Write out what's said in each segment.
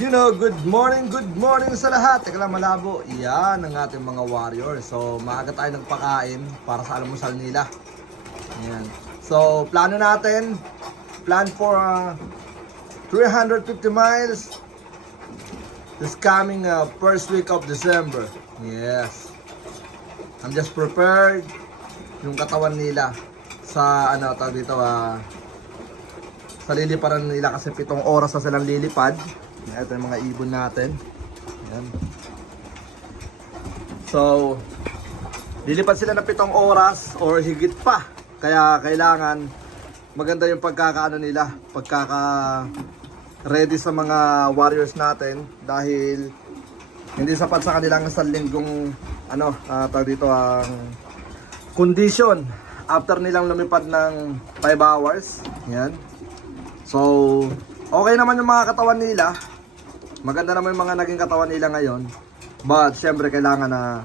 You know, good morning, good morning sa lahat. Teka lang malabo. Yan ang ating mga warriors. So, maaga tayo nagpakain para sa almusal nila. Yan. So, plano natin, plan for uh, 350 miles this coming uh, first week of December. Yes. I'm just prepared yung katawan nila sa ano tawag dito ah sa liliparan nila kasi pitong oras na silang lilipad. Ito yung mga ibon natin. Yan. So, lilipad sila ng pitong oras or higit pa. Kaya kailangan maganda yung pagkakaano nila, pagkaka ready sa mga warriors natin dahil hindi sapat sa kanilang isang linggong ano, uh, tawag dito ang condition after nilang lumipad ng 5 hours. Yan. So, okay naman yung mga katawan nila. Maganda naman yung mga naging katawan nila ngayon. But, syempre, kailangan na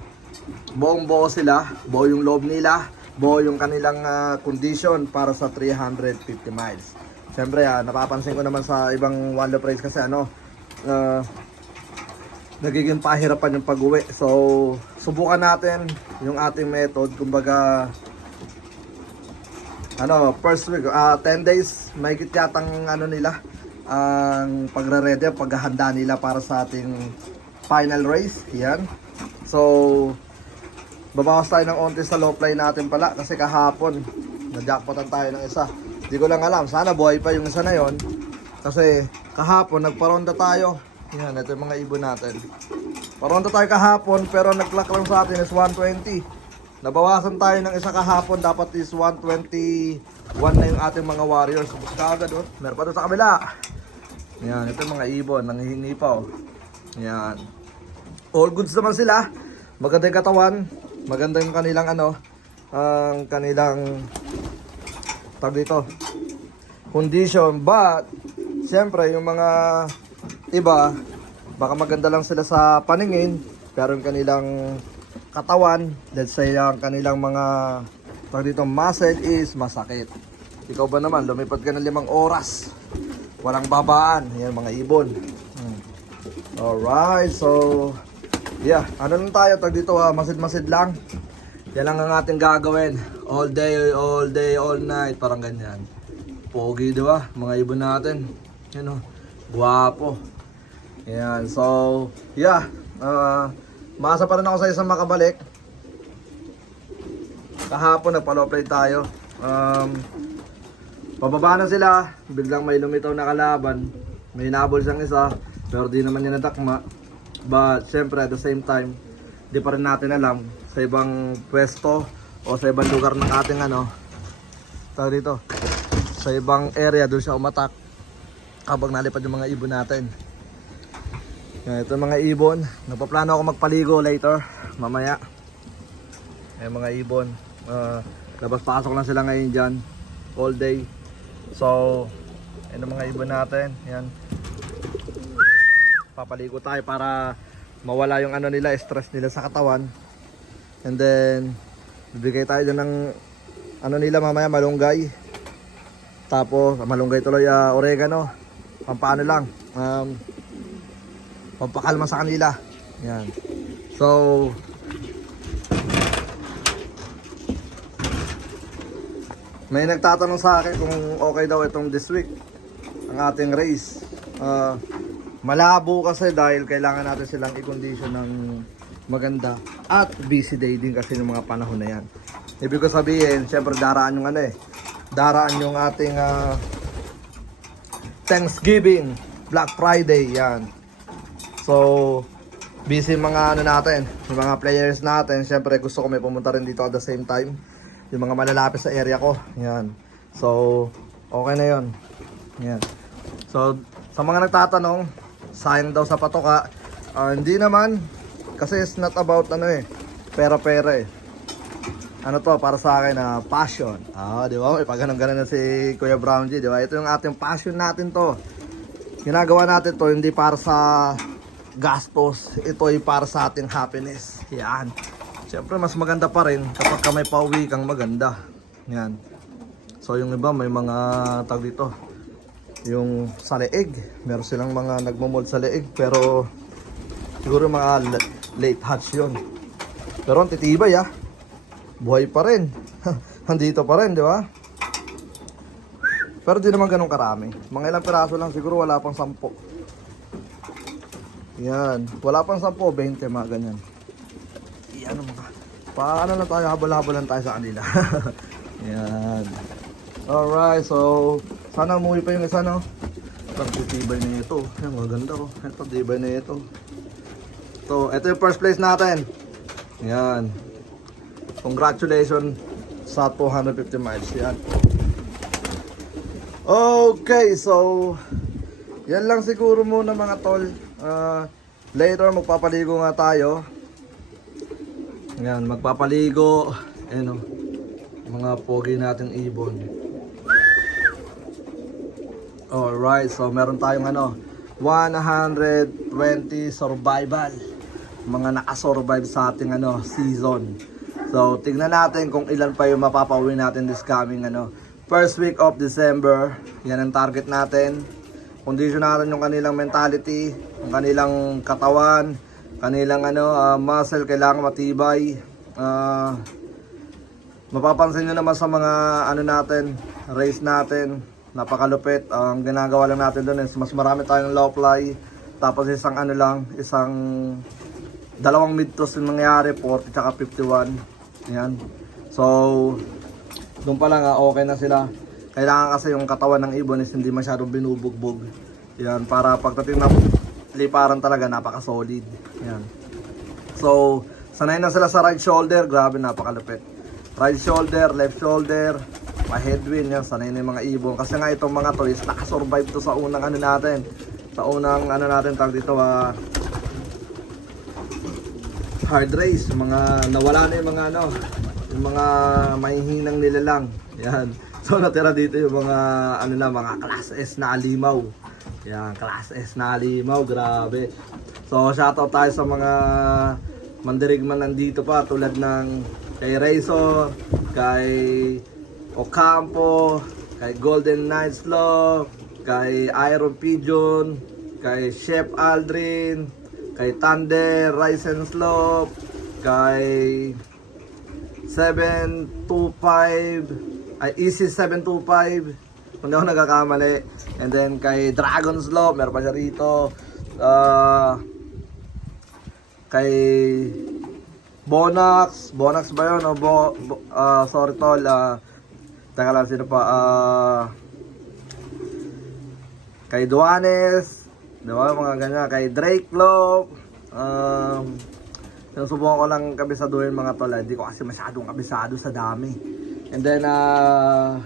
buong buo sila, buo yung loob nila, buo yung kanilang ah, condition para sa 350 miles. Syempre, ah, napapansin ko naman sa ibang Wonder Race kasi ano, ah, nagiging pahirapan yung pag-uwi. So, subukan natin yung ating method. Kumbaga, ano, first week, ah 10 days, may yatang ano nila, ang pagre-ready, paghahanda nila para sa ating final race. Yan. So, babawas tayo ng onti sa low fly natin pala kasi kahapon, na-jackpotan tayo ng isa. Hindi ko lang alam, sana buhay pa yung isa na yon Kasi kahapon, nagparonda tayo. Yan, ito yung mga ibon natin. Paronda tayo kahapon, pero nag-clock lang sa atin is 120. Nabawasan tayo ng isa kahapon, dapat is 121 na yung ating mga warriors. Subos ka agad, oh. Meron pa doon sa kabila. Yan, ito mga ibon, nangihingi pa. Yan. All goods naman sila. Maganda yung katawan. Maganda yung kanilang ano, ang kanilang tag dito. Condition, but siyempre yung mga iba baka maganda lang sila sa paningin pero yung kanilang katawan, let's say ang kanilang mga tawag dito, muscle is masakit. Ikaw ba naman, lumipad ka ng limang oras. Walang babaan. Yan mga ibon. Hmm. Alright, so yeah, ano lang tayo, tag dito ah, masid-masid lang. Yan lang ang ating gagawin. All day, all day, all night, parang ganyan. Pogi, di ba? Mga ibon natin. Yan oh, guwapo. Yan, so, yeah. Uh, maasa pa rin ako sa isang makabalik. Kahapon, nagpa-play tayo. Um, pababa na sila. Biglang may lumitaw na kalaban. May nabol siyang isa. Pero di naman niya natakma. But, syempre, at the same time, di pa rin natin alam sa ibang pwesto o sa ibang lugar ng ating ano, tawag dito, sa ibang area doon siya umatak habang nalipad yung mga ibon natin. Yan, ito mga ibon. Nagpaplano ako magpaligo later, mamaya. Ayan mga ibon. Uh, labas-pasok lang sila ngayon dyan. All day. So, ayan mga ibon natin. Yan. Papaligo tayo para mawala yung ano nila, stress nila sa katawan. And then, bibigay tayo dyan ng ano nila mamaya, malunggay. Tapos, malunggay tuloy uh, oregano. Pampano lang. Um, pampakalma sa kanila. Yan. So, may nagtatanong sa akin kung okay daw itong this week ang ating race. Ah, malabo kasi dahil kailangan natin silang i-condition ng maganda at busy day din kasi ng mga panahon na yan. Ibig ko sabihin, syempre daraan yung ano eh. Daraan yung ating ah, Thanksgiving, Black Friday, yan. So, busy mga ano natin, yung mga players natin. Siyempre gusto ko may pumunta rin dito at the same time. Yung mga malalapit sa area ko. Yan. So, okay na yon. Yan. So, sa mga nagtatanong, sayang daw sa patoka. Ah, hindi naman. Kasi it's not about ano eh, pera-pera eh. Ano to, para sa akin na passion. Ah, di ba? Pag ganun na si Kuya Brown G, di ba? Ito yung ating passion natin to. Ginagawa natin to hindi para sa gastos. Ito ay para sa ating happiness. Yan. Siyempre, mas maganda pa rin kapag ka may pauwi kang maganda. Yan. So, yung iba may mga tag dito. yung sa leeg. Meron silang mga nagmamold sa leeg pero siguro mga la- late hatch yun. Pero ang titibay ah. Buhay pa rin. Andito pa rin, di ba? Pero di naman ganun karami. Mga ilang piraso lang siguro wala pang sampo. Yan. Wala pang sampo, 20 mga ganyan. Yan mga. Paano na tayo, habol-habol lang tayo sa kanila. Yan. Alright, so sana umuwi pa yung isa no. Ang titibay na ito. Yan, maganda ko. Ito, tibay na ito. So, ito yung first place natin. Yan. Congratulations sa 250 miles. Yan. Okay, so yan lang siguro muna mga tol. Ah, later magpapaligo nga tayo. Yan, magpapaligo. Ano, mga pogi natin ibon. Alright, so meron tayong ano, 120 survival. Mga nakasurvive sa ating ano, season. So, tingnan natin kung ilan pa yung mapapauwi natin this coming ano, first week of December. Yan ang target natin. Kondisyon natin yung kanilang mentality, yung kanilang katawan, kanilang ano, ah, muscle kailangan matibay. Ah, mapapansin nyo naman sa mga ano natin, race natin, napakalupit. Ang ginagawa lang natin doon is mas marami tayong low fly. Tapos isang ano lang, isang dalawang mid toss yung nangyari, 40 tsaka 51. Yan. So, doon pa lang ah, okay na sila. Kailangan kasi yung katawan ng ibon is hindi masyadong binubugbog. Yan, para pagdating ng liparan talaga, napaka-solid. Yan. So, sanay na sila sa right shoulder, grabe napakalupit. Right shoulder, left shoulder, ma-headwind yan, sanay na yung mga ibon. Kasi nga itong mga to is nakasurvive to sa unang ano natin. Sa unang ano natin, tag dito, ah, hard race, mga nawala na yung mga ano, yung mga mahihinang nilalang. Yan. So natira dito yung mga ano na, mga class S na alimaw. Yan, class S na alimaw, grabe. So shoutout tayo sa mga mandirigman nandito pa tulad ng kay Razor, kay Ocampo, kay Golden Knights Law, kay Iron Pigeon, kay Chef Aldrin, kay Thunder, Rise and Slope, kay 725, ay Easy 725, kung ako nagkakamali. And then kay Dragon Slope, meron pa siya rito. Ah, kay Bonax, Bonax ba yun? O Bo, Bo- ah, sorry tol, ah, teka lang sino pa, ah, kay Duanes, di ba, mga ganyan, kay Drake Love, um, sinusubukan ko lang kabisaduhin mga tol, hindi ko kasi masyadong kabisado sa dami. And then, ah,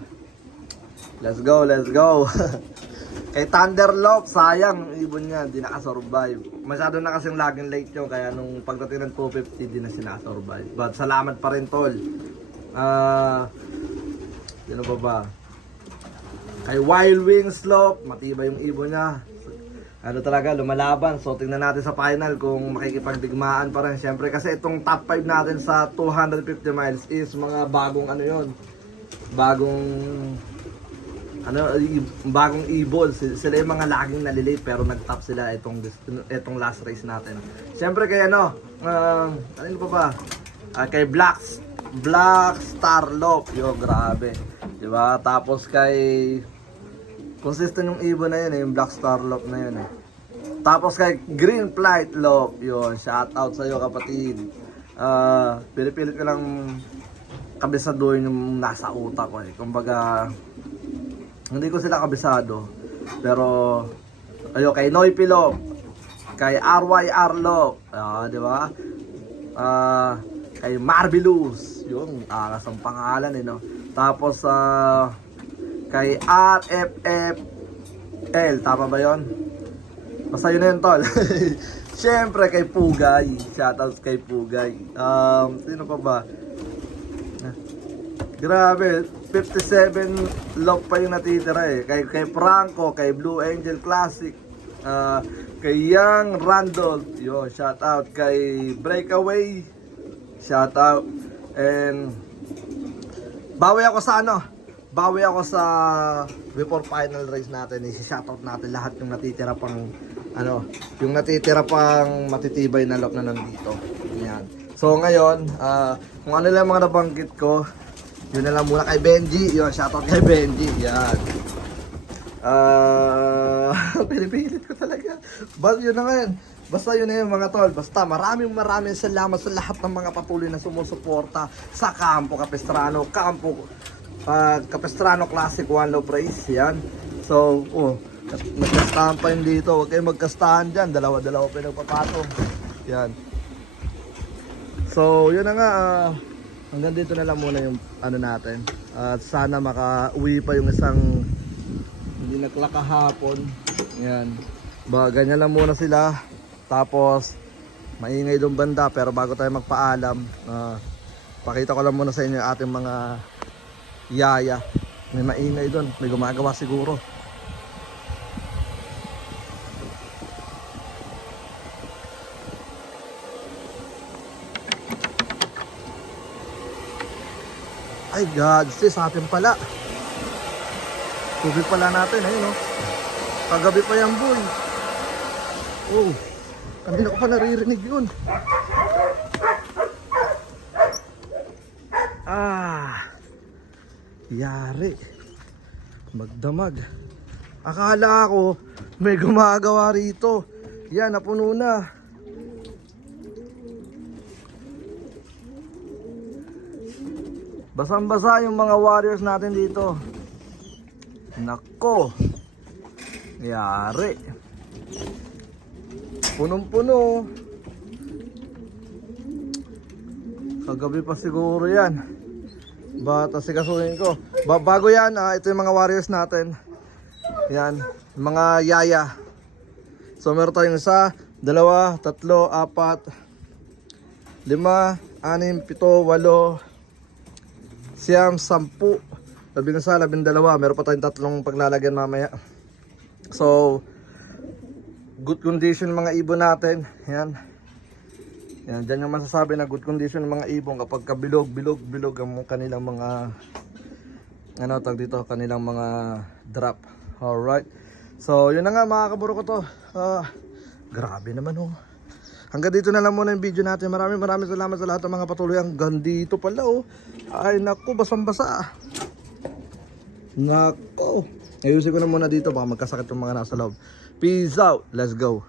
let's go, let's go. kay Thunderlock, sayang, ibon niya, di nakasurvive. Masyado na kasing laging late yun, kaya nung pagdating ng 250, di na sinasurvive. But salamat pa rin, tol. Ah, sino ba ba? Kay Wild Wings Slope, matibay yung ibon niya. Ano talaga, lumalaban. So, tingnan natin sa final kung makikipagdigmaan pa rin. Siyempre, kasi itong top 5 natin sa 250 miles is mga bagong ano yon Bagong ano, bagong. Sil- Sila yung mga laging nalilate pero nag-top sila itong, itong last race natin. Siyempre kay ano, um, ano pa ba? Ah, kay Black Black Star Lope. Yo, grabe. 'Di ba? Tapos kay consistent yung ibon na yun eh, yung Black Star Lope na yun eh. Tapos kay Green Flight Lope, yun, shout out sa iyo kapatid. Ah, pilipilit ko lang kabisaduhin yung nasa utak ko eh. Kumbaga, hindi ko sila kabisado. Pero, ayo kay Noy Pilo, kay RYR Lope, ah, di ba? Ah, kay Marvelous, yung angas ang pangalan eh, no? Tapos, ah, kay RFFL, tama ba yon? Basta yun na yun, tol. Siyempre, kay Pugay. Shoutouts kay Pugay. Um, sino pa ba? Grabe, 57 lock pa yung natitira eh. Kay, kay Franco, kay Blue Angel Classic, ah, kay Young Randolph, yo, shout out. Kay Breakaway, shout out. And, bawi ako sa ano, bawi ako sa before final race natin, isi-shoutout natin lahat yung natitira pang ano, yung natitira pang matitibay na lock na nandito. Yan. So ngayon, ah, kung ano lang mga nabanggit ko, yun na lang muna kay Benji. Yun, shoutout kay Benji. Yan. Ah, pinipilit ko talaga. Basta yun na ngayon. Basta yun na yun mga tol. Basta maraming maraming salamat sa lahat ng mga patuloy na sumusuporta sa Campo Capistrano. Campo ah, Capistrano Classic One Low Praise. Yan. So, oh, nagkastahan pa yun dito. Huwag kayong magkastahan dyan. Dalawa-dalawa pinagpapatong. Yan. So, yun na nga. ah, hanggang dito na lang muna yung ano natin. At sana maka-uwi pa yung isang hindi naklak kahapon. Yan. Ba, ganyan lang muna sila. Tapos, maingay doon banda. Pero bago tayo magpaalam, ah, pakita ko lang muna sa inyo ating mga yaya. May maingay doon. May gumagawa siguro. Ay God, sis, atin pala. Tubig pala natin, ayun oh. Kagabi pa yan, boy. Oh, kanina ko pa naririnig yun. Ah, yari. Magdamag. Akala ko may gumagawa rito. Yan, napuno na. Basang-basa yung mga warriors natin dito. Nako. Yari. Punong-puno. Kagabi pa siguro yan. Bata si kasuhin ko. Ba bago yan, ah, ito yung mga warriors natin. Yan. Mga yaya. So meron tayong isa, dalawa, tatlo, apat, lima, anim, pito, walo, siyam, sampu, labing isa, labing dalawa. Meron pa tayong tatlong paglalagyan mamaya. So, good condition mga ibon natin. Yan. Yan, dyan yung masasabi na good condition ng mga ibon kapag kabilog, bilog, bilog ang kanilang mga ano tag dito, kanilang mga drop. Alright. So, yun na nga mga kaburo ko to. Ah, grabe naman oh. Hanggang dito na lang muna yung video natin. Maraming maraming salamat sa lahat ng mga patuloy. Hanggang dito pala oh. Ay naku, basang-basa. Nako. Ayusin ko na muna dito baka magkasakit yung mga nasa loob. Peace out. Let's go.